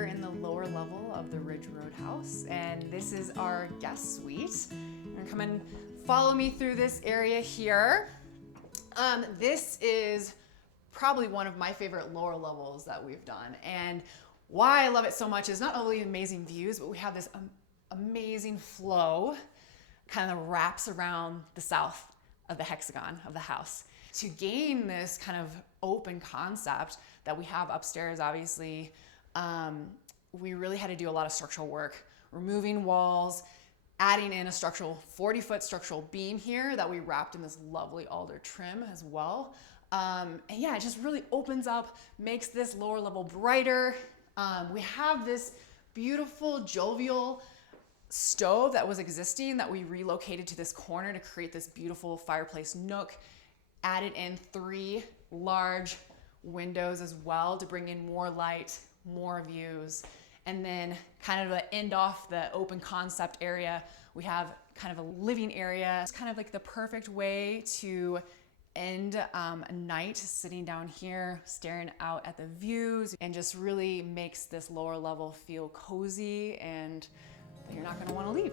here in the lower level of the Ridge Road house, and this is our guest suite. You're gonna come and follow me through this area here. This is probably one of my favorite lower levels that we've done, and why I love it so much is not only amazing views, but we have this amazing flow kind of wraps around the south of the hexagon of the house. To gain this kind of open concept that we have upstairs, obviously, we really had to do a lot of structural work, removing walls, adding in a 40-foot structural beam here that we wrapped in this lovely alder trim as well. And yeah, it just really opens up, makes this lower level brighter. We have this beautiful jovial stove that was existing that we relocated to this corner to create this beautiful fireplace nook. Added in 3 large windows as well to bring in more light, more views. And then kind of to end off the open concept area, we have kind of a living area. It's kind of like the perfect way to end a night sitting down here, staring out at the views, and just really makes this lower level feel cozy and that you're not gonna wanna leave.